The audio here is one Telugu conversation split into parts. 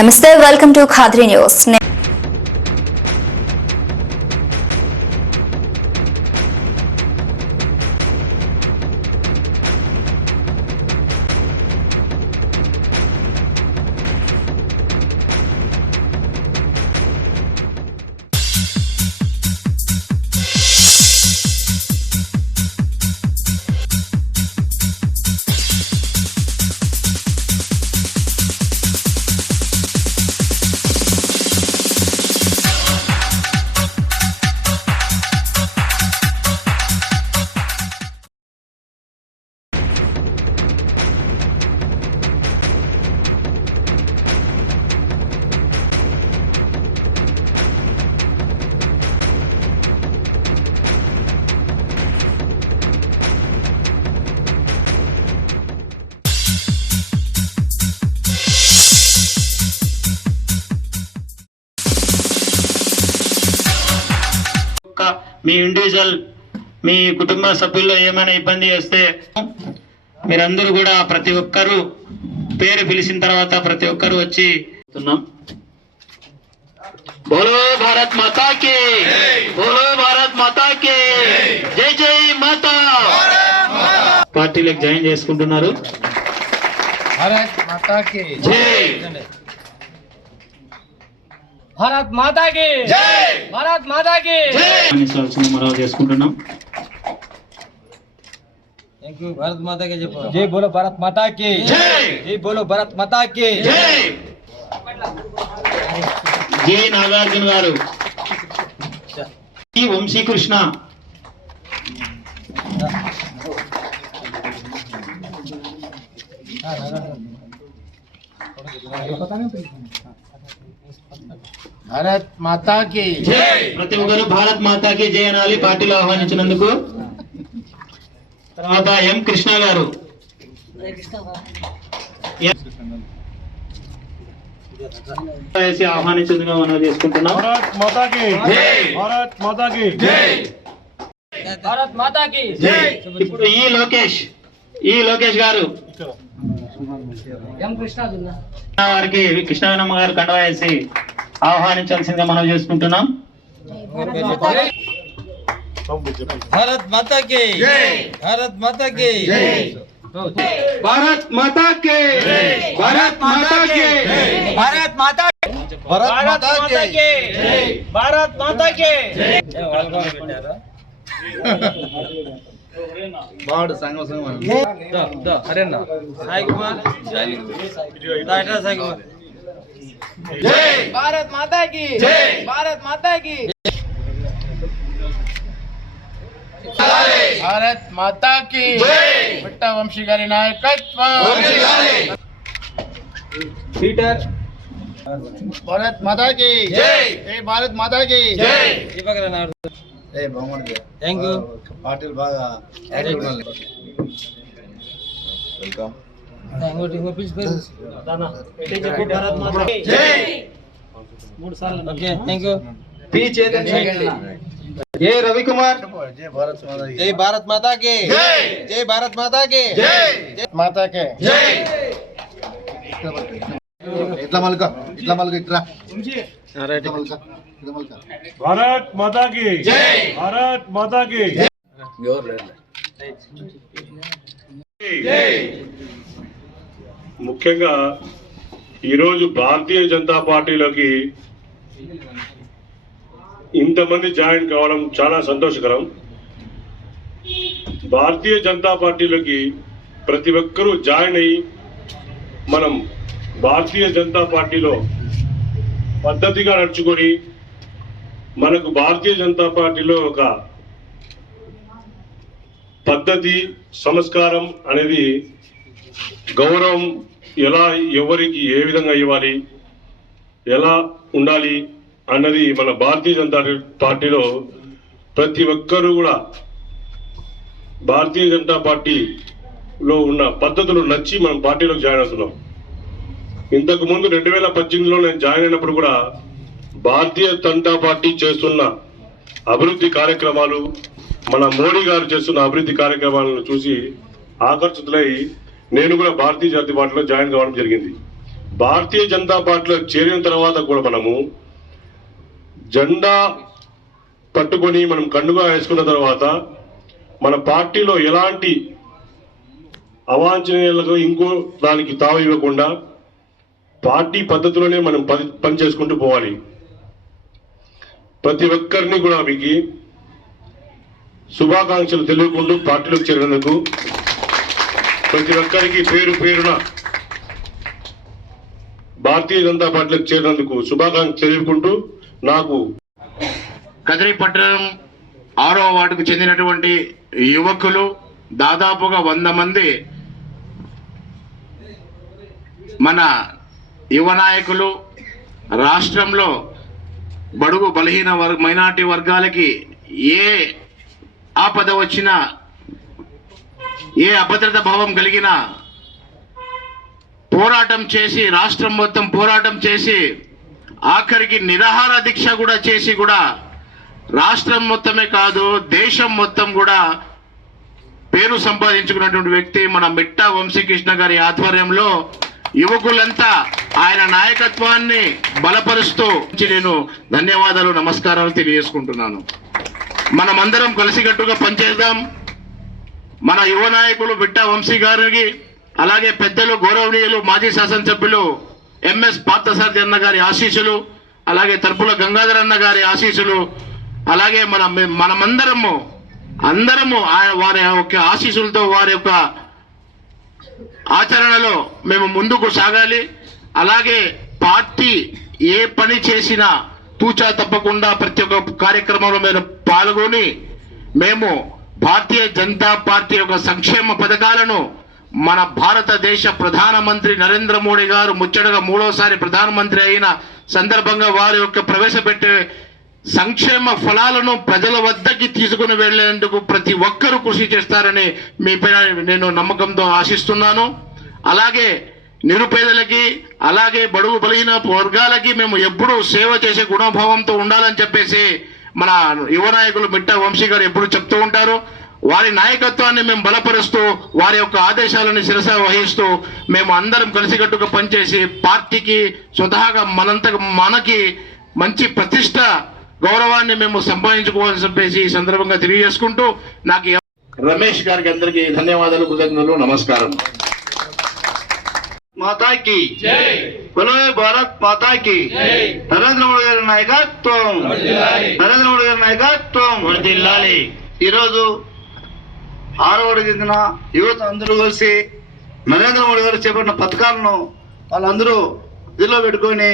నమస్తే, వెల్కమ్ టు ఖాద్రి న్యూస్. మీ ఇండివిజువల్ మీ కుటుంబ సభ్యుల్లో ఏమైనా ఇబ్బంది వస్తే మీరందరూ కూడా ప్రతి ఒక్కరూ పేరు పిలిచిన తర్వాత ప్రతి ఒక్కరూ వచ్చి బోలో భారత్ మాతా కి, బోలో భారత్ మాతా కి, జై జై మాతా. పార్టీలకు జాయిన్ చేసుకుంటున్నారు. భారత్ మాతా కి జై, భారత్ మాతా కి జై, భారత్ మాతా కి జై మనం చేసుకుంటున్నాం. థాంక్యూ. భారత్ మాతా కి చెప్పు. జై బోలో భారత్ మాతా కి జై, జై బోలో భారత్ మాతా కి జై. జై నాగార్జున గారు, ఈ వంశీకృష్ణ, భారత్ మాతా కి జై. ప్రతి ఒక్కరు భారత్ మాతాకి జై అనాలి పార్టీలో ఆహ్వానించినందుకు. తర్వాత ఎం కృష్ణ గారు, ఆహ్వానించేందుకు మనం చేసుకుంటున్నాం. భారత్ మాతా కి జై, భారత్ మాతా కి జై, భారత్ మాతా కి జై. ఇప్పుడు ఈ లోకేష్ గారు ఎం కృష్ణ వారికి కృష్ణవేణమ్మ గారు కండువా వేసి ఆహ్వానించాల్సిందిగా మనం చేసుకుంటున్నాం. భారత్ మాతా కి జై, భారత్ మాతా కి జై, భారత్ మాతా కి, భారత్ మాతా కి, భారత్ మాతా భారత్ మాతా కి జై, భారత్ మాతా కి బాడు సంగం సంగం దో హరేనా సాయి కుమార్ డాక్టర్ సాయి కుమార్ జై, భారత్ మాతా కి జై, భారత్ మాతా కి భారత్ మాతా కి జై. బిట్ట వంశీ గారి నాయకత్వం, పీటర్. భారత్ మాతా కి జై, జై భారత్ మాతా కి జై. ఏ బాగుంది. థాంక్యూ. పార్టీలు బాగా యాక్టివ్ ఉన్నాయి. వెల్కమ్. భారత్ మాతా కి జై. Okay, thank you. పి చేతన్ ఏ రవికుమార్, జై భారత్ మాతా కి జై, భారత్ మాతా కి జై, జై భారత్ మాతా కి జై, జై మాతా కి జై. ఇట్లా మల్క ఇట్లా భారత్ మాతా కి జై, భారత్ మాతా కి జై. ముఖ్యంగా ఈరోజు భారతీయ జనతా పార్టీలోకి ఇంతమంది జాయిన్ కావడం చాలా సంతోషకరం. భారతీయ జనతా పార్టీలోకి ప్రతి ఒక్కరూ జాయిన్ అయ్యి మనం భారతీయ జనతా పార్టీలో పద్ధతిగా నడుచుకొని మనకు భారతీయ జనతా పార్టీలో ఒక పద్ధతి సంస్కారం అనేది, గౌరవం ఎలా ఎవరికి ఏ విధంగా ఇవ్వాలి, ఎలా ఉండాలి అన్నది మన భారతీయ జనతా పార్టీలో ప్రతి ఒక్కరూ కూడా భారతీయ జనతా పార్టీలో ఉన్న పద్ధతులు నచ్చి మనం పార్టీలోకి జాయిన్ అవుతున్నాం. ఇంతకు ముందు 2018లో నేను జాయిన్ అయినప్పుడు కూడా భారతీయ జనతా పార్టీ చేస్తున్న అభివృద్ధి కార్యక్రమాలు, మన మోడీ గారు చేస్తున్న అభివృద్ధి కార్యక్రమాలను చూసి ఆకర్షితులై నేను కూడా భారతీయ జనతా పార్టీలో జాయిన్ కావడం జరిగింది. భారతీయ జనతా పార్టీలో చేరిన తర్వాత కూడా మనము జెండా పట్టుకొని మనం కండుగా వేసుకున్న తర్వాత మన పార్టీలో ఎలాంటి అవాంఛనీయాలకు ఇంకో దానికి తావు ఇవ్వకుండా పార్టీ పద్ధతిలోనే మనం పని చేసుకుంటూ పోవాలి. ప్రతి ఒక్కరిని కూడా మీకు శుభాకాంక్షలు తెలియకుండా పార్టీలోకి చేరినందుకు ప్రతి ఒక్కరికి పేరు పేరున భారతీయ జనతా పార్టీలోకి చేరినందుకు శుభాకాంక్షలు తెలియకుంటూ నాకు కదిరి పట్టణం 6వ వార్డుకు చెందినటువంటి యువకులు దాదాపుగా 100 మంది మన యువ నాయకులు రాష్ట్రంలో బడుగు బలహీన మైనార్టీ వర్గాలకి ఏ ఆపద వచ్చినా ఏ అభద్రత భావం కలిగినా పోరాటం చేసి రాష్ట్రం మొత్తం పోరాటం చేసి ఆఖరికి నిరాహార దీక్ష కూడా చేసి కూడా రాష్ట్రం మొత్తమే కాదు దేశం మొత్తం కూడా పేరు సంపాదించుకున్నటువంటి వ్యక్తి మన మిట్టా వంశీకృష్ణ గారి ఆధ్వర్యంలో యువకులంతా ఆయన నాయకత్వాన్ని బలపరుస్తూ నేను ధన్యవాదాలు నమస్కారాలు తెలియజేసుకుంటున్నాను. మనమందరం కలిసికట్టుగా పనిచేద్దాం. మన యువ నాయకులు మిట్టా వంశీ గారికి అలాగే పెద్దలు గౌరవనీయులు మాజీ శాసనసభ్యులు ఎంఎస్ పార్థసారథి అన్న గారి ఆశీస్సులు అలాగే తరపుల గంగాధర్ అన్న గారి ఆశీస్సులు అలాగే మనమందరము వారి యొక్క ఆశీస్సులతో వారి యొక్క ఆచరణలో మేము ముందుకు సాగాలి. అలాగే పార్టీ ఏ పని చేసినా తూచా తప్పకుండా ప్రతి ఒక్క కార్యక్రమంలో మేము పాల్గొని మేము భారతీయ జనతా పార్టీ యొక్క సంక్షేమ పథకాలను మన భారతదేశ ప్రధానమంత్రి నరేంద్ర మోడీ గారు ముచ్చటగా 3వసారి ప్రధానమంత్రి అయిన సందర్భంగా వారి యొక్క ప్రవేశపెట్టే సంక్షేమ ఫలాలను ప్రజల వద్దకి తీసుకుని వెళ్లేందుకు ప్రతి ఒక్కరూ కృషి చేస్తారని మీపైన నేను నమ్మకంతో ఆశిస్తున్నాను. అలాగే నిరుపేదలకి అలాగే బడుగు బలహీన వర్గాలకి మేము ఎప్పుడూ సేవ చేసే గుణభావంతో ఉండాలని చెప్పేసి మన యువ నాయకులు మిట్టా వంశీ గారు ఎప్పుడు చెప్తూ ఉంటారు. వారి నాయకత్వాన్ని మేము బలపరుస్తూ వారి యొక్క ఆదేశాలను శిరస వహిస్తూ మేము అందరం కలిసికట్టుగా పనిచేసి పార్టీకి స్వతహాగా మనకి మంచి ప్రతిష్ట గౌరవాన్ని మేము సంపాదించుకోవాలని చెప్పేసి ఈ సందర్భంగా తెలియజేసుకుంటూ నాకు రమేష్ గారికి అందరికీ ధన్యవాదాలు కృతజ్ఞతలు నమస్కారం. మాతాకి బలో భారత్ మాతాకి నరేంద్ర మోడీ గారి నాయకత్వం నరేంద్ర మోడీ గారి నాయకత్వం వర్ధిల్లాలి. ఈరోజు 6వ వార్డుకు చెందిన యువత అందరూ కలిసి నరేంద్ర మోడీ గారు చేపట్టిన పథకాలను వాళ్ళందరూ దిల్లో పెట్టుకొని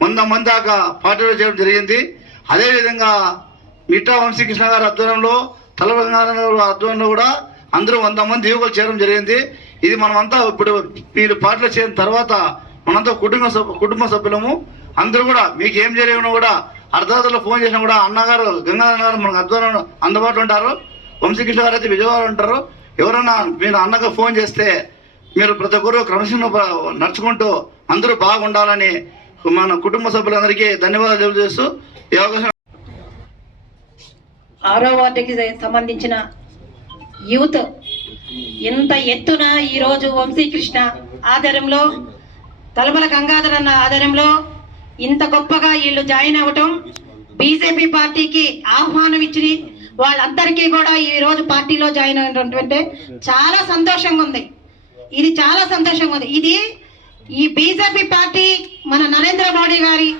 100 మంది దాకా పార్టీలో చేయడం జరిగింది. అదేవిధంగా మిట్టా వంశీకృష్ణ గారి ఆధ్వర్యంలో తలబంగారు ఆధ్వర్యంలో కూడా అందరూ 100 మంది యువకులు చేరడం జరిగింది. ఇది మనమంతా ఇప్పుడు మీరు పార్టీలో చేరిన తర్వాత మనంతా కుటుంబ సభ్యులము అందరూ కూడా మీకు ఏం జరిగినా కూడా అర్ధరాత్రిలో ఫోన్ చేసినా కూడా అన్నగారు గంగాధర్ గారు మనకు ఆధ్వర్యంలో అందుబాటులో ఉంటారు. వంశీకృష్ణ గారు అయితే విజయవాడ ఉంటారు. ఎవరన్నా మీరు అన్నగా ఫోన్ చేస్తే మీరు ప్రతి ఒక్కరు క్రమశిక్షణ నడుచుకుంటూ అందరూ బాగుండాలని మన కుటుంబ సభ్యులందరికీ ధన్యవాదాలు తెలియజేస్తూ ఈ అవకాశం 6వ వార్డుకి సంబంధించిన యూత్ ఎంత ఎత్తున ఈరోజు వంశీకృష్ణ ఆధ్వర్యంలో తలబల గంగాధర్ అన్న ఆధ్వర్యంలో ఇంత గొప్పగా వీళ్ళు జాయిన్ అవ్వటం బీజేపీ పార్టీకి ఆహ్వానం ఇచ్చి వాళ్ళందరికీ కూడా ఈ రోజు పార్టీలో జాయిన్ అయినటువంటి చాలా సంతోషంగా ఉంది. ఇది చాలా సంతోషంగా ఉంది. ఇది ఈ బీజేపీ పార్టీ మన నరేంద్ర మోడీ గారి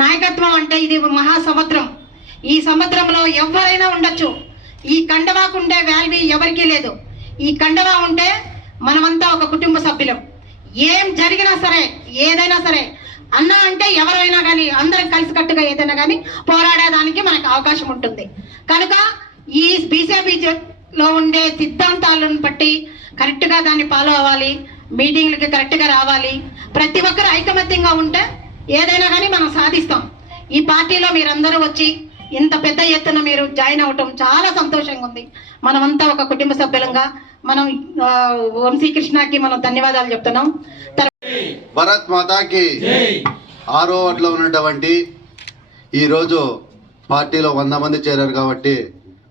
నాయకత్వం అంటే ఇది మహాసముద్రం. ఈ సముద్రంలో ఎవరైనా ఉండొచ్చు. ఈ కండవాకు ఉండే వాల్యూ ఎవరికీ లేదు. ఈ కండవా ఉంటే మనమంతా ఒక కుటుంబ సభ్యులం. ఏం జరిగినా సరే ఏదైనా సరే అన్న అంటే ఎవరైనా కానీ అందరం కలిసికట్టుగా ఏదైనా కానీ పోరాడేదానికి మనకు అవకాశం ఉంటుంది. కనుక ఈ బీజేపీలో ఉండే సిద్ధాంతాలను బట్టి కరెక్ట్గా దాన్ని ఫాలో అవ్వాలి. మీటింగ్లకి కరెక్ట్గా రావాలి. ప్రతి ఒక్కరు ఐకమత్యంగా ఉంటే ఏదైనా కానీ మనం సాధిస్తాం. ఈ పార్టీలో మీరందరూ వచ్చి ఇంత పెద్ద ఎత్తున మీరు జాయిన్ అవటం చాలా సంతోషంగా ఉంది. మనమంతా ఒక కుటుంబ సభ్యులంగా మనం వంశీకృష్ణకి మనం ధన్యవాదాలు చెప్తున్నాం. భారత్ మాతాకి 6వ వార్డులో ఉన్నటువంటి ఈరోజు పార్టీలో 100 మంది చేరారు కాబట్టి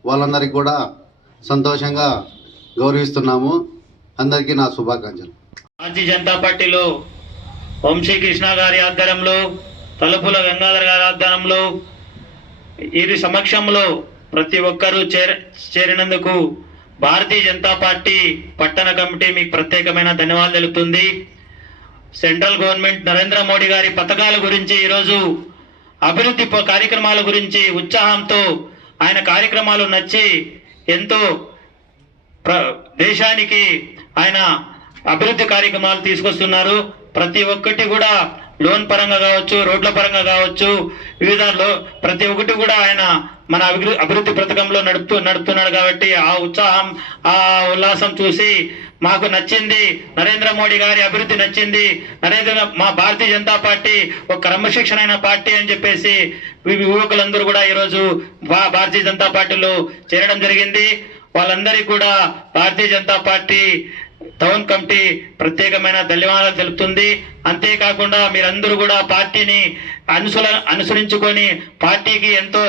వాళ్ళందరికీ కూడా సంతోషంగా గౌరవిస్తున్నాము. అందరికీ నా శుభాకాంక్షలు. భారతీయ జనతా పార్టీలో వంశీకృష్ణ గారి ఆధ్వర్యంలో, తలుపుల గంగాధర్ గారి ఆధ్వర్యంలో, వీరి సమక్షంలో ప్రతి ఒక్కరూ చేరినందుకు భారతీయ జనతా పార్టీ పట్టణ కమిటీ మీకు ప్రత్యేకమైన ధన్యవాదాలు తెలుపుతుంది. సెంట్రల్ గవర్నమెంట్ నరేంద్ర మోడీ గారి పథకాల గురించి, ఈరోజు అభివృద్ధి కార్యక్రమాల గురించి ఉత్సాహంతో ఆయన కార్యక్రమాలు నచ్చి ఎంతో దేశానికి ఆయన అభివృద్ధి కార్యక్రమాలు తీసుకొస్తున్నారు. ప్రతి ఒక్కటి కూడా లోన్ పరంగా కావచ్చు, రోడ్ల పరంగా కావచ్చు, వివిధ ప్రతి ఒక్కటి కూడా ఆయన మన అభివృద్ధి పథకంలో నడుపుతున్నాడు. కాబట్టి ఆ ఉత్సాహం, ఆ ఉల్లాసం చూసి మాకు నచ్చింది. నరేంద్ర మోడీ గారి అభివృద్ధి నచ్చింది. మా భారతీయ జనతా పార్టీ ఒక క్రమశిక్షణ అయిన పార్టీ అని చెప్పేసి యువకులందరూ కూడా ఈరోజు భారతీయ జనతా పార్టీలో చేరడం జరిగింది. వాళ్ళందరికీ కూడా Bharatiya Janata party town committee ప్రత్యేకమైన ధన్యవాదాలు తెలుపుతుంది. అంతేకాకుండా మీరందరూ కూడా పార్టీని అనుసరించుకొని పార్టీకి ఎంతో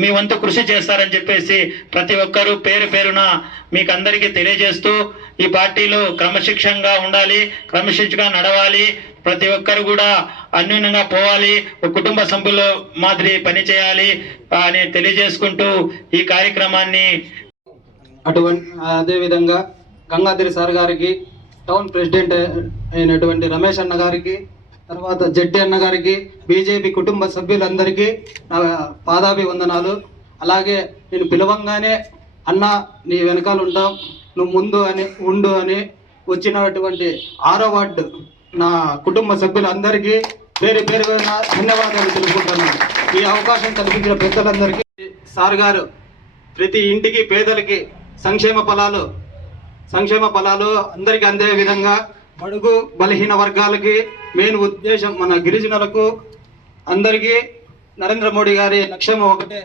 మీ వంతు కృషి చేస్తారని చెప్పేసి ప్రతి ఒక్కరూ పేరు పేరున మీకు అందరికీ తెలియజేస్తూ, ఈ పార్టీలో క్రమశిక్షణగా ఉండాలి, క్రమశిక్షణగా నడవాలి, ప్రతి ఒక్కరు కూడా అన్యూనంగా పోవాలి, ఒక కుటుంబ సభ్యుల మాదిరి పని చేయాలి అని తెలియజేసుకుంటూ ఈ కార్యక్రమాన్ని అదేవిధంగా గంగాధరి సార్ గారికి, టౌన్ ప్రెసిడెంట్ అయినటువంటి రమేష్ అన్న గారికి, తర్వాత జడ్డి అన్న గారికి, బీజేపీ కుటుంబ సభ్యులందరికీ నా పాదాభివందనాలు. అలాగే నేను పిలవంగానే అన్న నీ వెనకాల ఉంటాం, నువ్వు ముందు ఉండు అని వచ్చినటువంటి 6వ వార్డు నా కుటుంబ సభ్యులందరికీ పేరు పేరున ధన్యవాదాలు తెలుపుకుంటున్నాను. ఈ అవకాశం కల్పించిన పెద్దలందరికీ. సార్ గారు ప్రతి ఇంటికి పేదలకి సంక్షేమ ఫలాలు అందరికీ అందే విధంగా బడుగు బలహీన వర్గాలకి మెయిన్ ఉద్దేశం మన గిరిజనులకు అందరికీ నరేంద్ర మోడీ గారి లక్ష్యం ఒకటే,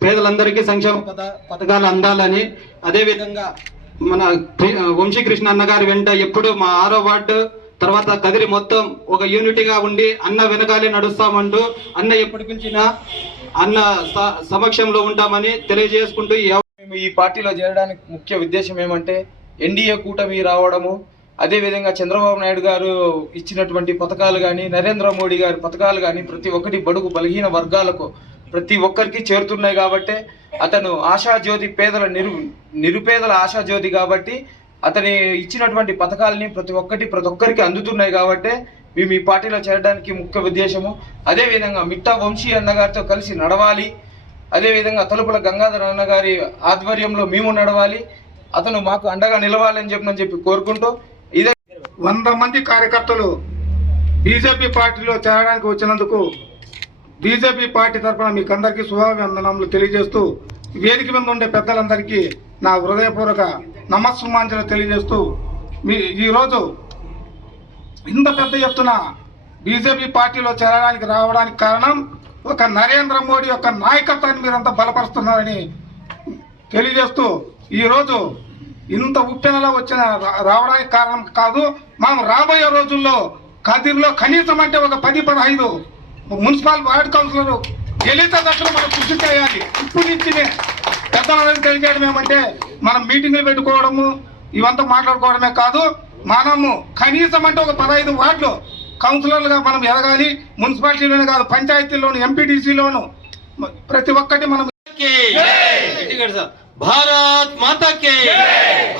పేదలందరికీ సంక్షేమ పథకాలు అందాలని. అదేవిధంగా మన వంశీకృష్ణ అన్న గారి వెంట ఎప్పుడు మా 6వ వార్డు తర్వాత కదిరి మొత్తం ఒక యూనిటీగా ఉండి అన్న వెనకాలే నడుస్తామంటూ అన్న ఎప్పుడు పిలిచినా అన్న సమక్షంలో ఉంటామని తెలియజేసుకుంటూ మేము ఈ పార్టీలో చేరడానికి ముఖ్య ఉద్దేశం ఏమంటే ఎన్డీఏ కూటమి రావడము, అదేవిధంగా చంద్రబాబు నాయుడు గారు ఇచ్చినటువంటి పథకాలు కానీ, నరేంద్ర మోడీ గారి పథకాలు కానీ ప్రతి ఒక్కటి బడుగు బలహీన వర్గాలకు ప్రతి ఒక్కరికి చేరుతున్నాయి. కాబట్టి అతను ఆశాజ్యోతి, నిరుపేదల ఆశాజ్యోతి కాబట్టి అతని ఇచ్చినటువంటి పథకాలని ప్రతి ఒక్కరికి అందుతున్నాయి. కాబట్టి మేము ఈ పార్టీలో చేరడానికి ముఖ్య ఉద్దేశము. అదేవిధంగా మిట్టా వంశీ అన్నగారితో కలిసి నడవాలి, అదేవిధంగా తలుపుల గంగాధర్ అన్న గారి ఆధ్వర్యంలో మేము నడవాలి, అతను మాకు అండగా నిలవాలని చెప్పి కోరుకుంటూ, ఇదే 100 మంది కార్యకర్తలు బీజేపీ పార్టీలో చేరడానికి వచ్చినందుకు బీజేపీ పార్టీ తరఫున మీకు అందరికీ శుభాభివందనములు తెలియజేస్తూ, వేదిక మీద ఉండే పెద్దలందరికీ నా హృదయపూర్వక నమస్సుమాంజలు తెలియజేస్తూ, ఈరోజు ఇంత పెద్ద ఎత్తున బీజేపీ పార్టీలో చేరడానికి రావడానికి కారణం ఒక నరేంద్ర మోడీ యొక్క నాయకత్వాన్ని మీరంతా బలపరుస్తున్నారని తెలియజేస్తూ, ఈరోజు ఇంత ఉప్పెనలా రావడానికి కారణం కాదు, మనం రాబోయే రోజుల్లో కదిరిలో కనీసం అంటే ఒక 10-15 మున్సిపల్ వార్డు కౌన్సిలర్ గెలిచేటట్లు మనం కృషి చేయాలి. ఇప్పటి నుంచి పెద్దలందరికీ తెలియజేయడం ఏమంటే, మనం మీటింగ్లు పెట్టుకోవడము ఇవంతా మాట్లాడుకోవడమే కాదు, మనము కనీసం అంటే ఒక 15 వార్డులు కౌన్సిలర్లుగా మనం ఎదగాలి. మున్సిపాలిటీలోనే కాదు, పంచాయతీలోను, ఎంపీటీసీలోను ప్రతి ఒక్కటి మనం. భారత్ మాతాకే,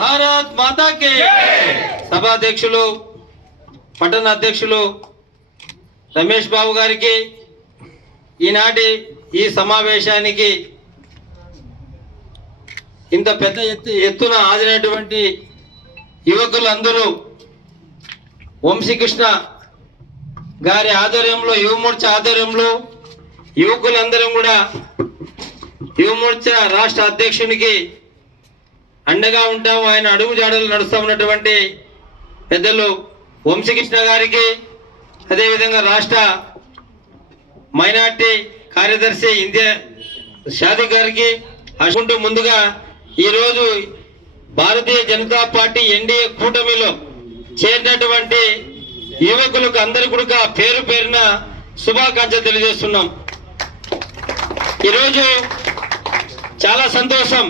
భారత్ మాతాకే. సభాధ్యక్షులు, పట్టణ అధ్యక్షులు రమేష్ బాబు గారికి, ఈనాటి ఈ సమావేశానికి ఇంత పెద్ద ఎత్తున హాజరైనటువంటి యువకులందరూ వంశీకృష్ణ గారి ఆధ్వర్యంలో, యువమోర్చా ఆధ్వర్యంలో యువకులందరం కూడా యువమోర్చా రాష్ట్ర అధ్యక్షునికి అండగా ఉంటాము. ఆయన అడుగు జాడలు నడుస్తూ ఉన్నటువంటి పెద్దలు వంశీకృష్ణ గారికి, అదేవిధంగా రాష్ట్ర మైనార్టీ కార్యదర్శి ఇండియా షాది గారికి అనుకుంటూ, ముందుగా ఈరోజు భారతీయ జనతా పార్టీ ఎన్డీఏ కూటమిలో చేరినటువంటి యువకులకు అందరూ కూడా పేరు పేరున శుభాకాంక్షలు తెలియజేస్తున్నాం. ఈరోజు చాలా సంతోషం,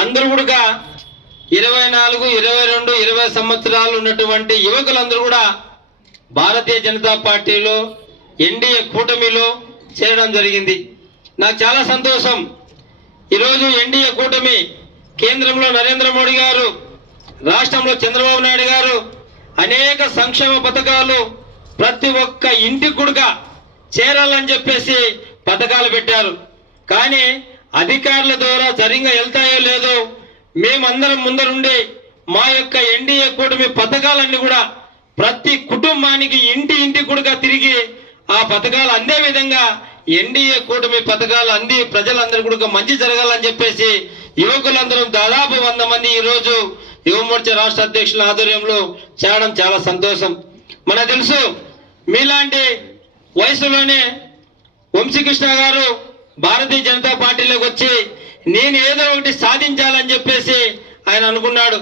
అందరూ కూడా 24, 22, 20 సంవత్సరాలు ఉన్నటువంటి యువకులందరూ కూడా భారతీయ జనతా పార్టీలో ఎన్డీఏ కూటమిలో చేరడం జరిగింది. నాకు చాలా సంతోషం. ఈరోజు ఎన్డీఏ కూటమి కేంద్రంలో నరేంద్ర మోడీ గారు, రాష్ట్రంలో చంద్రబాబు నాయుడు గారు అనేక సంక్షేమ పథకాలు ప్రతి ఒక్క ఇంటికి కూడా చేరాలని చెప్పేసి పథకాలు పెట్టారు. కానీ అధికారుల ద్వారా సరిగ్గా వెళ్తాయో లేదో మేమందరం ముందరుండి మా యొక్క ఎన్డీఏ కూటమి పథకాలన్నీ కూడా ప్రతి కుటుంబానికి ఇంటికి కూడా తిరిగి ఆ పథకాలు అందే విధంగా ఎన్డీఏ కూటమి పథకాలు అంది ప్రజలందరూ కూడా మంచి జరగాలని చెప్పేసి యువకులందరం దాదాపు 100 మంది ఈరోజు యువమోర్చా రాష్ట్ర అధ్యక్షుల ఆధ్వర్యంలో చేయడం చాలా సంతోషం. మనకు తెలుసు మీలాంటి వయసులోనే వంశీకృష్ణ గారు భారతీయ జనతా పార్టీలోకి వచ్చి నేను ఏదో ఒకటి సాధించాలని చెప్పేసి ఆయన అనుకున్నాడు.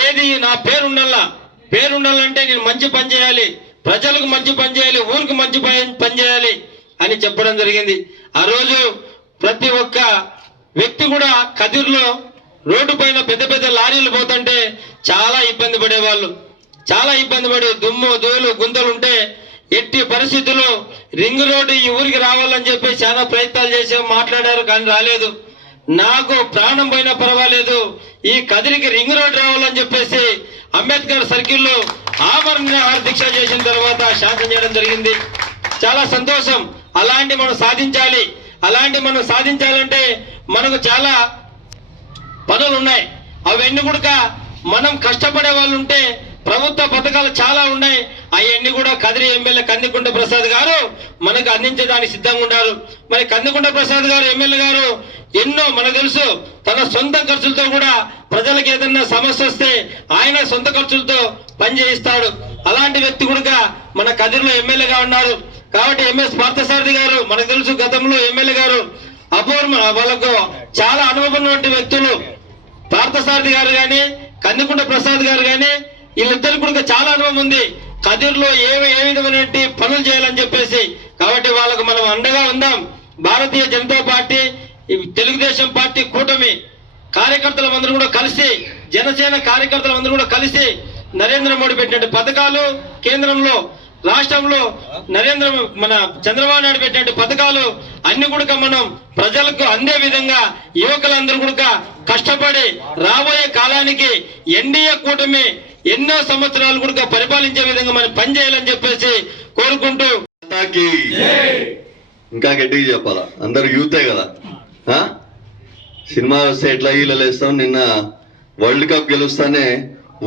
ఏది నా పేరుండాలంటే నేను మంచి పని చేయాలి, ప్రజలకు మంచి పని చేయాలి, ఊరికి మంచి పని చేయాలి అని చెప్పడం జరిగింది. ఆ రోజు ప్రతి ఒక్క వ్యక్తి కూడా కదిర్లో రోడ్డు పైన పెద్ద పెద్ద లారీలు పోతుంటే చాలా ఇబ్బంది పడేవాళ్ళు. చాలా ఇబ్బంది పడే దుమ్ము దోలు గుంతలు ఉంటే ఎట్టి పరిస్థితుల్లో రింగ్ రోడ్డు ఈ ఊరికి రావాలని చెప్పి చాలా ప్రయత్నాలు చేసి మాట్లాడారు, కానీ రాలేదు. నాకు ప్రాణం పోయినా పర్వాలేదు, ఈ కదిరికి రింగ్ రోడ్ రావాలని చెప్పేసి అంబేద్కర్ సర్కిల్లో ఆమరణ నిరాహార దీక్ష చేసిన తర్వాత శాంతం చేయడం జరిగింది. చాలా సంతోషం. అలాంటి మనం సాధించాలి. అలాంటి మనం సాధించాలంటే మనకు చాలా పనులు ఉన్నాయి. అవన్నీ కూడా మనం కష్టపడే వాళ్ళు ఉంటే ప్రభుత్వ పథకాలు చాలా ఉన్నాయి. అవన్నీ కూడా కదిరి ఎమ్మెల్యే కందికుంట ప్రసాద్ గారు మనకు అందించడానికి సిద్ధంగా ఉన్నారు. మరి కందికుంట ప్రసాద్ గారు ఎమ్మెల్యే గారు ఎన్నో మనకు తెలుసు తన సొంత ఖర్చులతో కూడా ప్రజలకు ఏదన్నా సమస్య వస్తే ఆయన సొంత ఖర్చులతో పని చేయిస్తాడు. అలాంటి వ్యక్తి కూడా మన కదిరిలో ఎమ్మెల్యేగా ఉన్నారు. కాబట్టి ఎంఎస్ పార్థసారథి గారు మనకు తెలుసు గతంలో ఎమ్మెల్యే గారు అపూర్వ వాళ్ళకు చాలా అనుభవం ఉన్నటువంటి వ్యక్తులు. పార్థసారథి గారు కానీ కందికుంట ప్రసాద్ గారు కానీ వీళ్ళిద్దరు కూడా చాలా అనుభవం ఉంది కదిర్లో ఏ విధమైన పనులు చేయాలని చెప్పేసి. కాబట్టి వాళ్ళకు మనం అండగా ఉందాం. భారతీయ జనతా పార్టీ, తెలుగుదేశం పార్టీ కూటమి కార్యకర్తలందరూ కూడా కలిసి, జనసేన కార్యకర్తలందరూ కూడా కలిసి నరేంద్ర మోడీ పెట్టిన పథకాలు, కేంద్రంలో రాష్ట్రంలో మన చంద్రబాబు నాయుడు పెట్టిన పథకాలు అన్ని కూడా మనం ప్రజలకు అందే విధంగా యువకులందరూ కూడా కష్టపడి రాబోయే కాలానికి ఎన్డీఏ కూటమి ఎన్నో సంవత్సరాలు కూడా పరిపాలించే విధంగా మనం పనిచేయాలని చెప్పేసి కోరుకుంటూ. ఇంకా గట్టిగా చెప్పాలా, అందరు యూతే కదా. సినిమా వస్తే ఎట్లా ఈలలేస్తాం. నిన్న వరల్డ్ కప్ గెలుస్తానే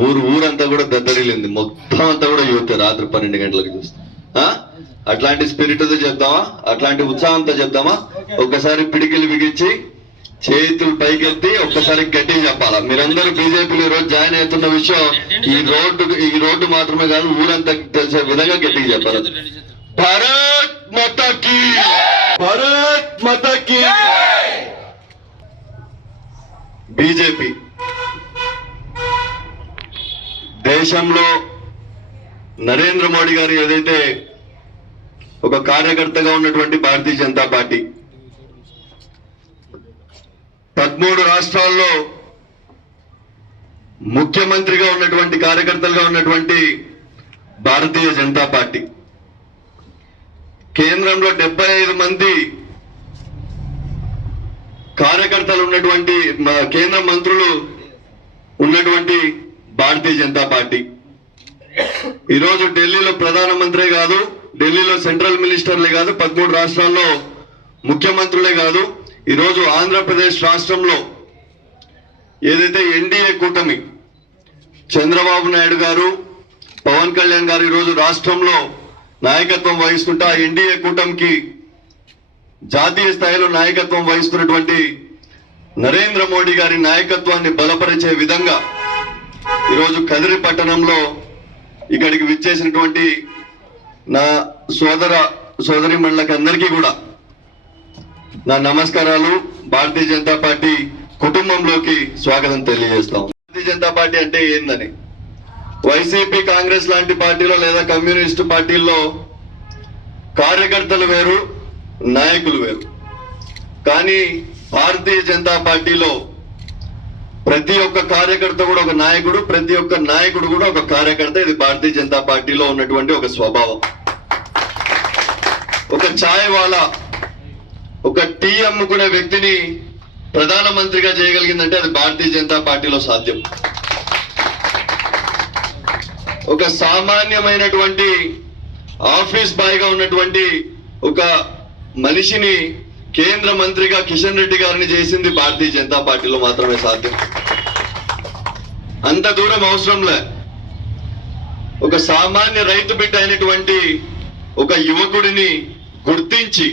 ఊరంతా కూడా దద్దరిల్లింది. మొత్తం అంతా కూడా యూతే. రాత్రి 12 గంటలకు చూస్తాం. అట్లాంటి స్పిరిట్ తో చెప్తామా, అట్లాంటి ఉత్సాహంతో చెప్తామా. ఒక్కసారి పిడికిలు బిగించి చేతులు పైకెత్తి ఒక్కసారి గట్టిగా చెప్పాలా. మీరందరూ బీజేపీలో ఈ రోజు జాయిన్ అవుతున్న విషయం ఈ రోడ్డు మాత్రమే కాదు, ఊరంతా తెలిసే విధంగా గట్టిగా చెప్పాలి. భారత్ మాతా కీ, భారత్ మాతా కీ. బీజేపీ దేశంలో నరేంద్ర మోడీ గారు ఏదైతే ఒక కార్యకర్తగా ఉన్నటువంటి భారతీయ జనతా పార్టీ 13 రాష్ట్రాల్లో ముఖ్యమంత్రిగా ఉన్నటువంటి కార్యకర్తలుగా ఉన్నటువంటి భారతీయ జనతా పార్టీ, కేంద్రంలో 75 మంది కార్యకర్తలు ఉన్నటువంటి కేంద్ర మంత్రులు ఉన్నటువంటి భారతీయ జనతా పార్టీ ఈరోజు ఢిల్లీలో ప్రధానమంత్రే కాదు, ఢిల్లీలో సెంట్రల్ మినిస్టర్లే కాదు, 13 రాష్ట్రాల్లో ముఖ్యమంత్రులే కాదు, ఈరోజు ఆంధ్రప్రదేశ్ రాష్ట్రంలో ఏదైతే ఎన్డీఏ కూటమి చంద్రబాబు నాయుడు గారు, పవన్ కళ్యాణ్ గారు ఈరోజు రాష్ట్రంలో నాయకత్వం వహిస్తుంటే ఆ ఎన్డీఏ కూటమికి జాతీయ స్థాయిలో నాయకత్వం వహిస్తున్నటువంటి నరేంద్ర మోడీ గారి నాయకత్వాన్ని బలపరిచే విధంగా ఈరోజు కదిరి పట్టణంలో ఇక్కడికి విచ్చేసినటువంటి నా సోదరి మండలికి అందరికీ కూడా నా నమస్కారాలు. భారతీయ జనతా పార్టీ కుటుంబంలోకి స్వాగతం తెలియజేస్తాం. భారతీయ జనతా పార్టీ అంటే ఏందని, వైసీపీ కాంగ్రెస్ లాంటి పార్టీలో లేదా కమ్యూనిస్టు పార్టీల్లో కార్యకర్తలు వేరు, నాయకులు వేరు. కానీ భారతీయ జనతా పార్టీలో ప్రతి ఒక్క కార్యకర్త కూడా ఒక నాయకుడు, ప్రతి ఒక్క నాయకుడు కూడా ఒక కార్యకర్త. ఇది భారతీయ జనతా పార్టీలో ఉన్నటువంటి ఒక స్వభావం. ఒక ఛాయ్ వాలా, ఒక టీ అమ్ముకునే వ్యక్తిని ప్రధానమంత్రిగా చేయగలిగిందంటే అది భారతీయ జనతా పార్టీలో సాధ్యం. ఒక సామాన్యమైనటువంటి ఆఫీస్ బాయ్ గా ఉన్నటువంటి ఒక మనిషిని కేంద్ర మంత్రిగా కిషన్ రెడ్డి గారిని చేసింది భారతీయ జనతా పార్టీలో మాత్రమే సాధ్యం. అంత దూరం అవసరంలే. ఒక సామాన్య రైతు బిడ్డ అయినటువంటి ఒక యువకుడిని గుర్తించి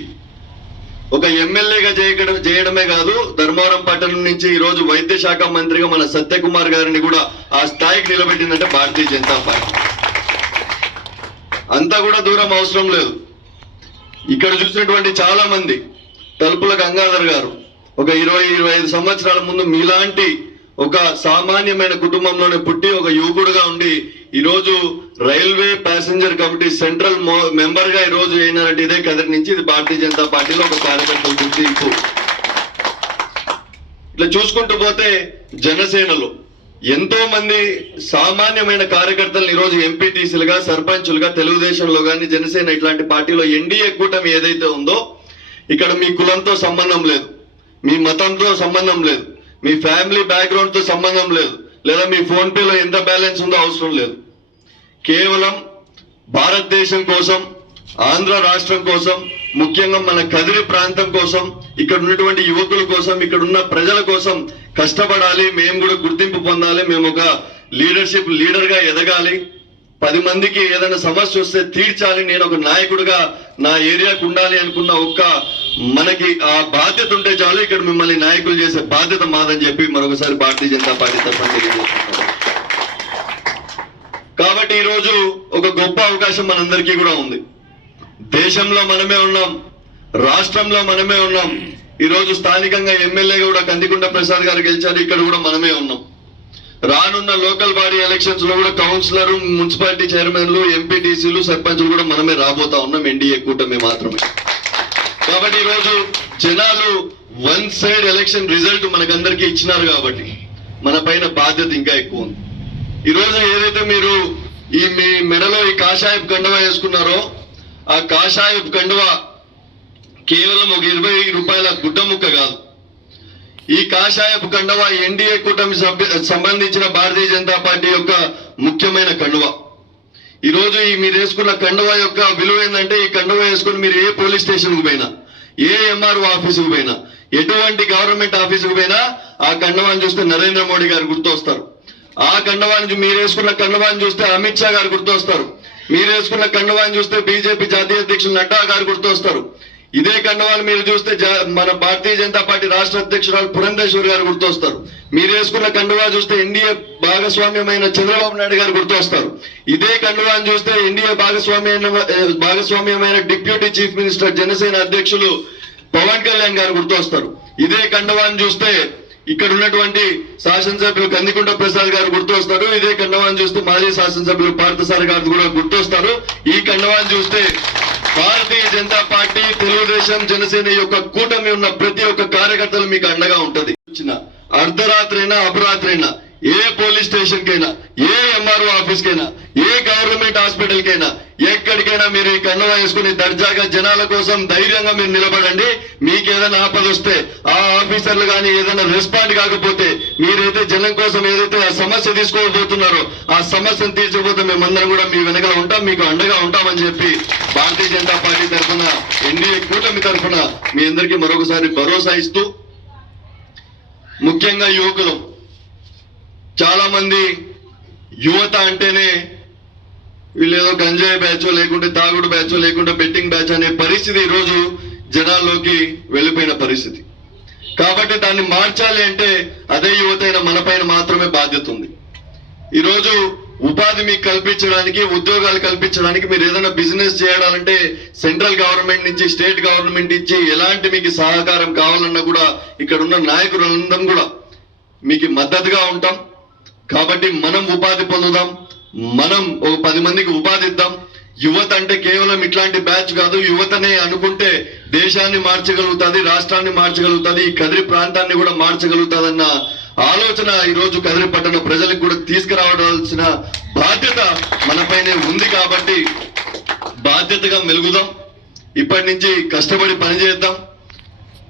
ఒక ఎమ్మెల్యేగా చేయడమే కాదు, ధర్మవరం పట్టణం నుంచి ఈ రోజు వైద్య శాఖ మంత్రిగా మన సత్యకుమార్ గారిని కూడా ఆ స్థాయికి నిలబెట్టిందంటే భారతీయ జనతా పార్టీ. అంతా కూడా దూరం అవసరం లేదు. ఇక్కడ చూసినటువంటి చాలా మంది, తలుపుల గంగాధర్ గారు ఒక 20-25 సంవత్సరాల ముందు మీలాంటి ఒక సామాన్యమైన కుటుంబంలోనే పుట్టి ఒక యువకుడుగా ఉండి ఈరోజు railway passenger committee central member గా ఈరోజు అయినారంటే ఇదే కదరి నుంచి. ఇది భారతీయ జనతా పార్టీలో ఒక కార్యకర్తల గుర్తింపు. ఇట్లా చూసుకుంటూ పోతే జనసేనలో ఎంతో మంది సామాన్యమైన కార్యకర్తలను ఈరోజు ఎంపీటీసీలుగా, సర్పంచులుగా, తెలుగుదేశంలో కానీ జనసేన ఇట్లాంటి పార్టీలో ఎన్డీఏ కూటమి ఏదైతే ఉందో ఇక్కడ మీ కులంతో సంబంధం లేదు, మీ మతంతో సంబంధం లేదు, మీ ఫ్యామిలీ బ్యాక్గ్రౌండ్ తో సంబంధం లేదు, లేదా మీ ఫోన్ పేలో ఎంత బ్యాలెన్స్ ఉందో అవసరం లేదు. కేవలం భారతదేశం కోసం, ఆంధ్ర రాష్ట్రం కోసం, ముఖ్యంగా మన కదిరి ప్రాంతం కోసం, ఇక్కడ ఉన్నటువంటి యువకుల కోసం, ఇక్కడ ఉన్న ప్రజల కోసం కష్టపడాలి, మేము కూడా గుర్తింపు పొందాలి, మేము ఒక లీడర్ గా ఎదగాలి, 10 మందికి ఏదైనా సమస్య వస్తే తీర్చాలి, నేను ఒక నాయకుడిగా నా ఏరియాకు ఉండాలి అనుకున్న మనకి ఆ బాధ్యత ఉంటే చాలు. ఇక్కడ మిమ్మల్ని నాయకులు చేసే బాధ్యత మాదని చెప్పి మరొకసారి భారతీయ జనతా పార్టీ తరఫున తెలియజేస్తున్నాను. కాబట్టి ఈ రోజు ఒక గొప్ప అవకాశం మనందరికీ కూడా ఉంది. దేశంలో మనమే ఉన్నాం, రాష్ట్రంలో మనమే ఉన్నాం. ఈ రోజు స్థానికంగా ఎమ్మెల్యేగా కూడా కందికుంట ప్రసాద్ గారు గెలిచారు, ఇక్కడ కూడా మనమే ఉన్నాం. రానున్న లోకల్ బాడీ ఎలక్షన్స్ లో కూడా కౌన్సిలర్, మున్సిపాలిటీ చైర్మన్లు, ఎంపీటీసీలు, సర్పంచ్లు కూడా మనమే రాబోతా ఉన్నాం, ఎన్డీఏ కూటమి మాత్రమే. కాబట్టి ఈ రోజు జనాలు 1 సైడ్ ఎలక్షన్ రిజల్ట్ మనకందరికీ ఇచ్చినారు కాబట్టి మన పైన బాధ్యత ఇంకా ఎక్కువ ఉంది. ఈ రోజు ఏదైతే మీరు మీ మెడలో ఈ కాషాయపు కండువా వేసుకున్నారో ఆ కాషాయపు కండువా కేవలం ఒక 20 రూపాయల గుడ్డ ముక్క కాదు. ఈ కాషాయపు కండువా ఎన్డీఏ కూటమి సంబంధించిన భారతీయ జనతా పార్టీ యొక్క ముఖ్యమైన కండువా. ఈ రోజు మీరు వేసుకున్న కండువా యొక్క విలువ ఏంటంటే, ఈ కండువా వేసుకుని మీరు ఏ పోలీస్ స్టేషన్ కు పోయినా, ఏ ఎంఆర్ఓ ఆఫీసుకు పోయినా, ఎటువంటి గవర్నమెంట్ ఆఫీసుకు పోయినా ఆ కండువాన్ని చూస్తే నరేంద్ర మోడీ గారు గుర్తొస్తారు. ఆ కండువాన్ని మీరు వేసుకున్న కండువాన్ని చూస్తే అమిత్ షా గారు గుర్తొస్తారు. మీరు వేసుకున్న కండువాన్ని చూస్తే బీజేపీ జాతీయ అధ్యక్షులు నడ్డా గారు గుర్తొస్తారు. ఇదే కండువాన్ని మీరు చూస్తే మన భారతీయ జనతా పార్టీ రాష్ట్ర అధ్యక్షురాలు పురంధేశ్వరి గారు గుర్తొస్తారు. మీరు వేసుకున్న కండువా చూస్తే ఎన్డీఏ భాగస్వామ్యమైన చంద్రబాబు నాయుడు గారు గుర్తొస్తారు. ఇదే కండువాన్ని చూస్తే ఎన్డీఏ భాగస్వామ్యమైన డిప్యూటీ చీఫ్ మినిస్టర్ జనసేన అధ్యక్షులు పవన్ కళ్యాణ్ గారు గుర్తొస్తారు. ఇదే కండువాన్ని చూస్తే ఇక్కడ ఉన్నటువంటి శాసనసభ్యులు కందికుంట ప్రసాద్ గారు గుర్తొస్తారు. ఇదే కండువాన్ని చూస్తే మాజీ శాసనసభ్యులు పార్థసారథి గారు కూడా గుర్తొస్తారు. ఈ కండువాన్ని చూస్తే భారతీయ జనతా పార్టీ, తెలుగుదేశం, జనసేన యొక్క కూటమి ఉన్న ప్రతి ఒక్క కార్యకర్తలు మీకు అండగా ఉంటది. అర్ధరాత్రైనా అపరాత్రైనా ఏ పోలీస్ స్టేషన్ కైనా, ఏ ఎంఆర్ఓ ఆఫీస్ కైనా, ఏ గవర్నమెంట్ హాస్పిటల్ కైనా, ఎక్కడికైనా మీరు ఈ కండువా వేసుకుని దర్జాగా జనాల కోసం ధైర్యంగా మీరు నిలబడండి. మీకు ఏదైనా ఆపద వస్తే ఆ ఆఫీసర్లు కానీ ఏదైనా రెస్పాండ్ కాకపోతే, మీరైతే జనం కోసం ఏదైతే ఆ సమస్య తీసుకోబోతున్నారో ఆ సమస్యను తీర్చకపోతే మేమందరం కూడా మీ వెనకాల ఉంటాం, మీకు అండగా ఉంటామని చెప్పి భారతీయ జనతా పార్టీ తరఫున, ఎన్డీఏ కూటమి తరఫున మీ అందరికీ మరొకసారి భరోసా ఇస్తూ, ముఖ్యంగా యువకులు, చాలా మంది యువత అంటేనే వీళ్ళేదో గంజాయి బ్యాచో, లేకుంటే తాగుడు బ్యాచో, లేకుంటే బెట్టింగ్ బ్యాచ్ అనే పరిస్థితి ఈరోజు జనాల్లోకి వెళ్ళిపోయిన పరిస్థితి. కాబట్టి దాన్ని మార్చాలి అంటే అదే యువతైన మన పైన మాత్రమే బాధ్యత ఉంది. ఈరోజు ఉపాధి మీకు కల్పించడానికి, ఉద్యోగాలు కల్పించడానికి, మీరు ఏదైనా బిజినెస్ చేయాలంటే సెంట్రల్ గవర్నమెంట్ నుంచి, స్టేట్ గవర్నమెంట్ నుంచి ఎలాంటి మీకు సహకారం కావాలన్నా కూడా ఇక్కడ ఉన్న నాయకులందరం కూడా మీకు మద్దతుగా ఉంటాం. కాబట్టి మనం ఉపాధి పొందుదాం, మనం ఒక 10 మందికి ఉపాధి ఇద్దాం. యువత అంటే కేవలం ఇట్లాంటి బ్యాచ్ కాదు, యువతనే అనుకుంటే దేశాన్ని మార్చగలుగుతుంది, రాష్ట్రాన్ని మార్చగలుగుతుంది, ఈ కదిరి ప్రాంతాన్ని కూడా మార్చగలుగుతుందన్న ఆలోచన ఈ రోజు కదిరి పట్టణ ప్రజలకు కూడా తీసుకురావాల్సిన బాధ్యత మనపైనే ఉంది. కాబట్టి బాధ్యతగా మెలుగుదాం. ఇప్పటి నుంచి కష్టపడి పనిచేద్దాం.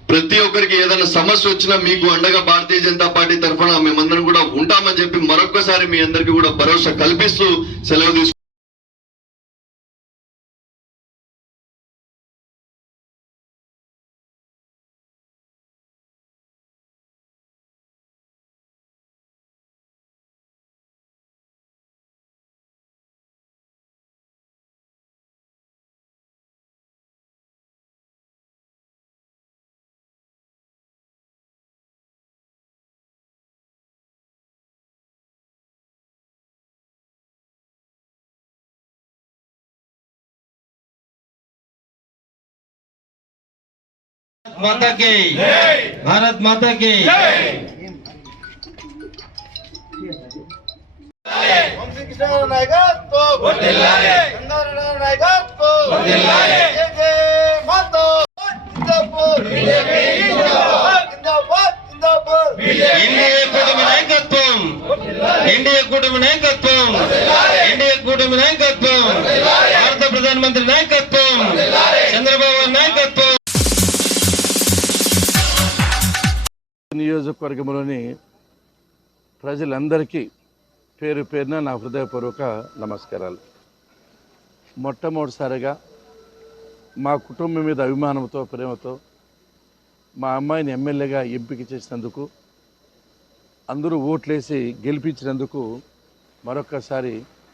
ప్రతి ఒక్కరికి ఏదైనా సమస్య వచ్చినా మీకు అండగా భారతీయ జనతా పార్టీ తరఫున మేమందరం కూడా ఉంటామని చెప్పి మరొక్కసారి మీ అందరికీ కూడా భరోసా కల్పిస్తూ సెలవు తీసుకుంటాం. माता की भारत माता की వంశీకృష్ణ నాయకత్వం వర్ధిల్లాలి. చంద్రబాబు నాయకత్వం వర్ధిల్లాలి. జై జై మాతా జిందాబాద్. బీజేపీ జిందాబాద్. జిందాబాద్ జిందాబాద్. ఎన్డీఏ కూటమి నాయకత్వం, ఎన్డీఏ కూటమి నాయకత్వం, ఎన్డీఏ కూటమి నాయకత్వం, భారత ప్రధానమంత్రి నాయకత్వం, చంద్రబాబు నాయకత్వం. నియోజకవర్గంలోని ప్రజలందరికీ పేరు పేరున నా హృదయపూర్వక నమస్కారాలు. మొట్టమొదటిసారిగా మా కుటుంబం మీద అభిమానంతో ప్రేమతో మా అమ్మాయిని ఎమ్మెల్యేగా ఎంపిక చేసినందుకు, అందరూ ఓట్లేసి గెలిపించినందుకు మరొక్కసారి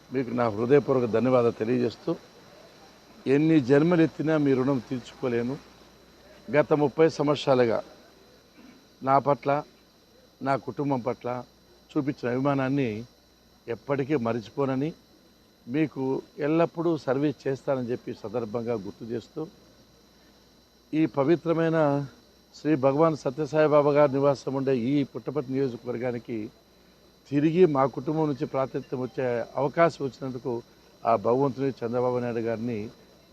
మీకు నా హృదయపూర్వక ధన్యవాదాలు తెలియజేస్తూ, ఎన్ని జన్మలు ఎత్తినా మీ రుణం తీర్చుకోలేను. గత 30 సంవత్సరాలుగా నా పట్ల, నా కుటుంబం పట్ల చూపించిన అభిమానాన్ని ఎప్పటికీ మరిచిపోనని, మీకు ఎల్లప్పుడూ సర్వీస్ చేస్తానని చెప్పి సందర్భంగా గుర్తు చేస్తూ, ఈ పవిత్రమైన శ్రీ భగవాన్ సత్యసాయిబాబా గారి నివాసం ఉండే ఈ పుట్టపర్తి నియోజకవర్గానికి తిరిగి మా కుటుంబం నుంచి ప్రాతినిధ్యం వచ్చే అవకాశం వచ్చినందుకు ఆ భగవంతుని చంద్రబాబు నాయుడు గారిని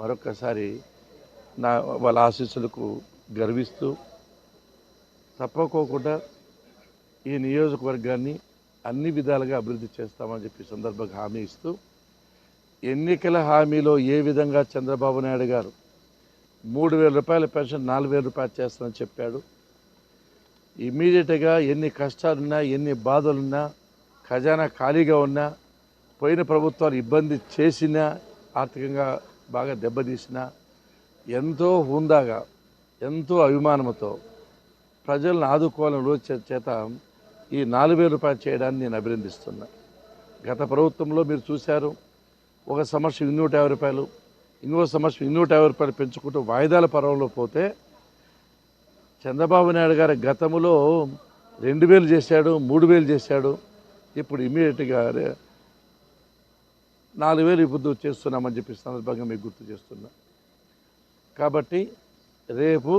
మరొక్కసారి వాళ్ళ ఆశీస్సులకు గర్విస్తూ, తప్పకోకుండా ఈ నియోజకవర్గాన్ని అన్ని విధాలుగా అభివృద్ధి చేస్తామని చెప్పి సందర్భంగా హామీ ఇస్తూ, ఎన్నికల హామీలో ఏ విధంగా చంద్రబాబు నాయుడు గారు 3,000 రూపాయల పెన్షన్ 4,000 రూపాయలు చేస్తానని చెప్పాడు. ఇమీడియట్గా ఎన్ని కష్టాలున్నా, ఎన్ని బాధలున్నా, ఖజానా ఖాళీగా ఉన్నా, పోయిన ప్రభుత్వాలు ఇబ్బంది చేసినా, ఆర్థికంగా బాగా దెబ్బతీసినా, ఎంతో హుందాగా, ఎంతో అభిమానంతో ప్రజలను ఆదుకోవాలని చేత ఈ 4,000 రూపాయలు చేయడాన్ని నేను అభినందిస్తున్నా. గత ప్రభుత్వంలో మీరు చూశారు, ఒక సంవత్సరం 250 రూపాయలు, ఇంకో సంవత్సరం 250 రూపాయలు పెంచుకుంటూ వాయిదాల పర్వంలో పోతే, చంద్రబాబు నాయుడు గారి గతంలో 2,000 చేశాడు, 3,000 చేశాడు. ఇప్పుడు ఇమీడియట్గా 4,000 ఇప్పుడు చేస్తున్నామని చెప్పి సందర్భంగా మీకు గుర్తు చేస్తున్నా. కాబట్టి రేపు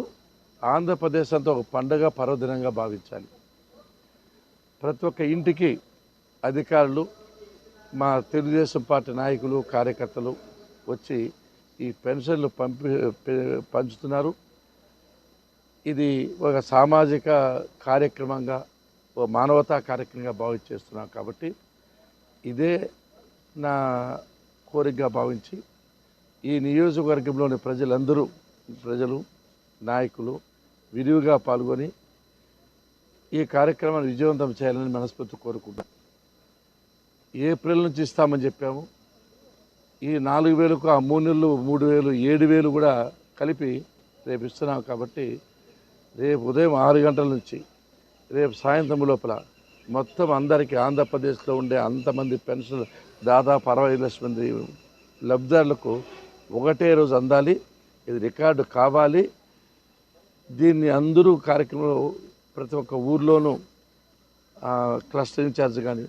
ఆంధ్రప్రదేశ్ అంతా ఒక పండుగ పర్వదినంగా భావించాలి. ప్రతి ఒక్క ఇంటికి అధికారులు, మా తెలుగుదేశం పార్టీ నాయకులు, కార్యకర్తలు వచ్చి ఈ పెన్షన్లు పంచుతున్నారు. ఇది ఒక సామాజిక కార్యక్రమంగా, ఒక మానవతా కార్యక్రమంగా భావించేస్తున్నాం. కాబట్టి ఇదే నా కోరికగా భావించి ఈ నియోజకవర్గంలోని ప్రజలు, నాయకులు విరివిగా పాల్గొని ఈ కార్యక్రమాన్ని విజయవంతం చేయాలని మనస్ఫూర్తి కోరుకుంటాం. ఏప్రిల్ నుంచి ఇస్తామని చెప్పాము. ఈ 4,000కు ఆ 3 నెలలు 3,000, 7,000 కూడా కలిపి రేపు ఇస్తున్నాం. కాబట్టి రేపు ఉదయం 6 గంటల నుంచి రేపు సాయంత్రం లోపల మొత్తం అందరికీ ఆంధ్రప్రదేశ్లో ఉండే అంతమంది పెన్షన్ దాదాపు 60 లక్షల మంది లబ్ధిదారులకు ఒకటే రోజు అందాలి. ఇది రికార్డు కావాలి. దీన్ని అందరూ కార్యక్రమంలో ప్రతి ఒక్క ఊర్లోనూ క్లస్టర్ ఇన్ఛార్జ్ కానీ,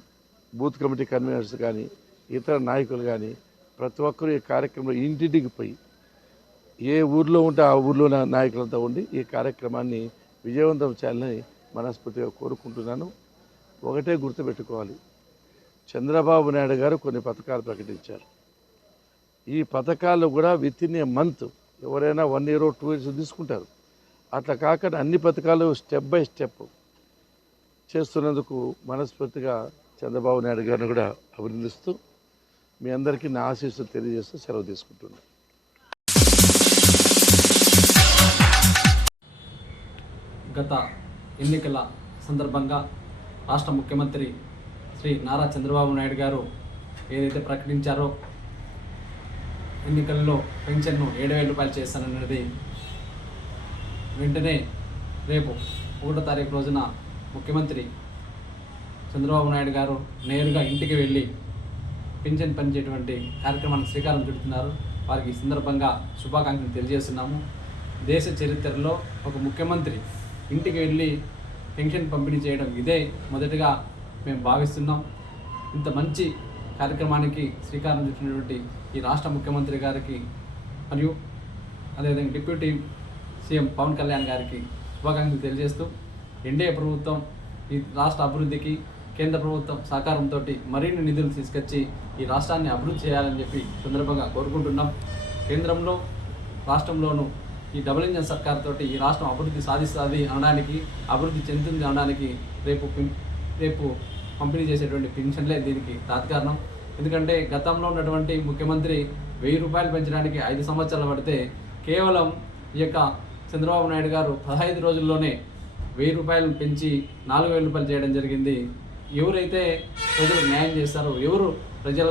బూత్ కమిటీ కన్వీనర్స్ కానీ, ఇతర నాయకులు కానీ ప్రతి ఒక్కరూ ఈ కార్యక్రమంలో ఇంటింటికి పోయి, ఏ ఊర్లో ఉంటే ఆ ఊర్లో నాయకులంతా ఉండి ఈ కార్యక్రమాన్ని విజయవంతం చేయాలని మనస్ఫూర్తిగా కోరుకుంటున్నాను. ఒకటే గుర్తుపెట్టుకోవాలి, చంద్రబాబు నాయుడు గారు కొన్ని పథకాలు ప్రకటించారు. ఈ పథకాలు కూడా విత్ ఇన్ ఏ మంత్ ఎవరైనా 1 year 2 years తీసుకుంటారు. అట్లా కాకుండా అన్ని పథకాలు స్టెప్ బై స్టెప్ చేస్తున్నందుకు మనస్ఫూర్తిగా చంద్రబాబు నాయుడు గారిని కూడా అభినందిస్తూ మీ అందరికీ నా ఆశీస్సులు తెలియజేస్తూ సెలవు తీసుకుంటున్నాను. గత ఎన్నికల సందర్భంగా రాష్ట్ర ముఖ్యమంత్రి శ్రీ నారా చంద్రబాబు నాయుడు గారు ఏదైతే ప్రకటించారో ఎన్నికల్లో పెన్షన్ను 7,000 రూపాయలు చేస్తానన్నది వెంటనే రేపు 1వ తారీఖు రోజున ముఖ్యమంత్రి చంద్రబాబు నాయుడు గారు నేరుగా ఇంటికి వెళ్ళి పెన్షన్ పనిచేటువంటి కార్యక్రమానికి శ్రీకారం చుడుతున్నారు. వారికి ఈ సందర్భంగా శుభాకాంక్షలు తెలియజేస్తున్నాము. దేశ చరిత్రలో ఒక ముఖ్యమంత్రి ఇంటికి వెళ్ళి పెన్షన్ పంపిణీ చేయడం ఇదే మొదటిగా మేము భావిస్తున్నాం. ఇంత మంచి కార్యక్రమానికి శ్రీకారం చుట్టినటువంటి ఈ రాష్ట్ర ముఖ్యమంత్రి గారికి మరియు అదేవిధంగా డిప్యూటీ సీఎం పవన్ కళ్యాణ్ గారికి శుభాకాంక్షలు తెలియజేస్తూ ఎన్డీఏ ప్రభుత్వం ఈ రాష్ట్ర అభివృద్ధికి కేంద్ర ప్రభుత్వం సహకారంతో మరిన్ని నిధులు తీసుకొచ్చి ఈ రాష్ట్రాన్ని అభివృద్ధి చేయాలని చెప్పి సందర్భంగా కోరుకుంటున్నాం. కేంద్రంలో రాష్ట్రంలోనూ ఈ డబుల్ ఇంజన్ సర్కార్ తోటి ఈ రాష్ట్రం అభివృద్ధి సాధిస్తుంది అనడానికి, అభివృద్ధి చెందుతుంది అనడానికి రేపు పంపిణీ చేసేటువంటి పెన్షన్లే దీనికి తాత్కారణం. ఎందుకంటే గతంలో ఉన్నటువంటి ముఖ్యమంత్రి 1,000 రూపాయలు పెంచడానికి 5 సంవత్సరాలు పడితే కేవలం ఈ యొక్క చంద్రబాబు నాయుడు గారు 15 రోజుల్లోనే 1,000 రూపాయలు పెంచి 4,000 రూపాయలు చేయడం జరిగింది. ఎవరైతే ప్రజలకు న్యాయం చేస్తారో, ఎవరు ప్రజల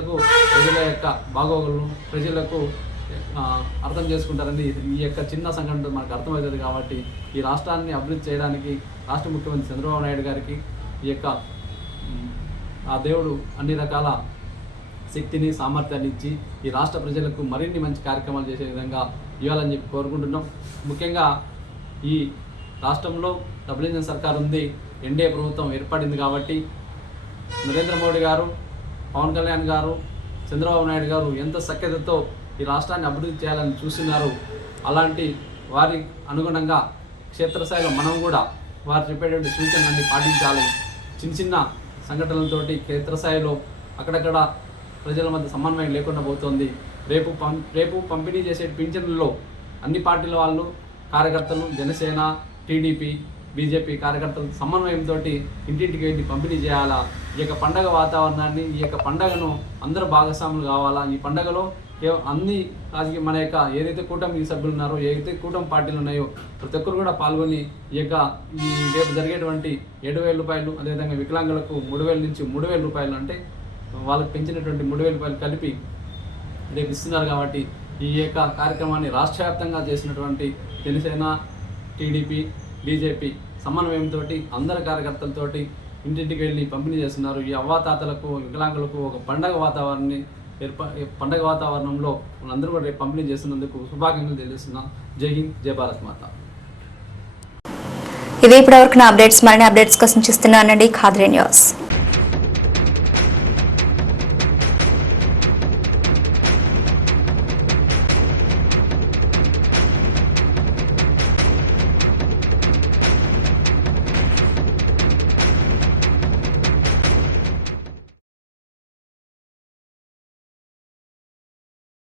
యొక్క బాగోగులను ప్రజలకు అర్థం చేసుకుంటారని ఈ యొక్క చిన్న సంఘటన మనకు అర్థమవుతుంది. కాబట్టి ఈ రాష్ట్రాన్ని అభివృద్ధి చేయడానికి రాష్ట్ర ముఖ్యమంత్రి చంద్రబాబు నాయుడు గారికి ఈ యొక్క ఆ దేవుడు అన్ని రకాల శక్తిని సామర్థ్యాన్ని ఇచ్చి ఈ రాష్ట్ర ప్రజలకు మరిన్ని మంచి కార్యక్రమాలు చేసే విధంగా ఇవ్వాలని చెప్పి కోరుకుంటున్నాం. ముఖ్యంగా ఈ రాష్ట్రంలో డబుల్ ఇంజన్ సర్కార్ ఉంది, ఎన్డీఏ ప్రభుత్వం ఏర్పడింది. కాబట్టి నరేంద్ర మోడీ గారు, పవన్ కళ్యాణ్ గారు, చంద్రబాబు నాయుడు గారు ఎంత సఖ్యతతో ఈ రాష్ట్రాన్ని అభివృద్ధి చేయాలని చూస్తున్నారు. అలాంటి వారి అనుగుణంగా క్షేత్రస్థాయిలో మనం కూడా వారు చెప్పేటువంటి సూచనలన్నీ పాటించాలి. చిన్న సంఘటనలతోటి క్షేత్రస్థాయిలో అక్కడక్కడ ప్రజల మధ్య సమన్వయం లేకుండా పోతుంది. రేపు పంపిణీ చేసే పింఛన్లలో అన్ని పార్టీల వాళ్ళు, కార్యకర్తలు, జనసేన, టీడీపీ, బీజేపీ కార్యకర్తలు సమన్వయంతో ఇంటింటికి వెళ్ళి పంపిణీ చేయాలా. ఈ యొక్క పండగ వాతావరణాన్ని, ఈ యొక్క పండగను అందరూ భాగస్వాములు కావాలా. ఈ పండగలో అన్ని రాజకీయ మన యొక్క ఏదైతే కూటమి సభ్యులు ఉన్నారో, ఏదైతే కూటమి పార్టీలు ఉన్నాయో ప్రతి ఒక్కరు కూడా పాల్గొని ఈ రేపు జరిగేటువంటి 7,000 రూపాయలు, అదేవిధంగా వికలాంగులకు 3,000 నుంచి 3,000 రూపాయలు, అంటే వాళ్ళకి పెంచినటువంటి 3,000 రూపాయలు కలిపి రేపు ఇస్తున్నారు. కాబట్టి ఈ యొక్క కార్యక్రమాన్ని రాష్ట్ర వ్యాప్తంగా చేసినటువంటి జనసేన, టీడీపీ, బీజేపీ సమన్వయంతో అందరి కార్యకర్తలతోటి ఇంటింటికి వెళ్ళి పంపిణీ చేస్తున్నారు. ఈ అవ్వాతాతలకు, వికలాంగులకు ఒక పండగ వాతావరణంలో మనందరూ కూడా రేపు పంపిణీ చేస్తున్నందుకు శుభాకాంక్షలు తెలియజేస్తున్నాం. జై హింద్, జై భారత్ మాత. ఇదే ఇప్పటివరకు నా అప్డేట్స్. మరిన్ని అప్డేట్స్ కోసం చూస్తున్నానండి ఖాద్రీ న్యూస్.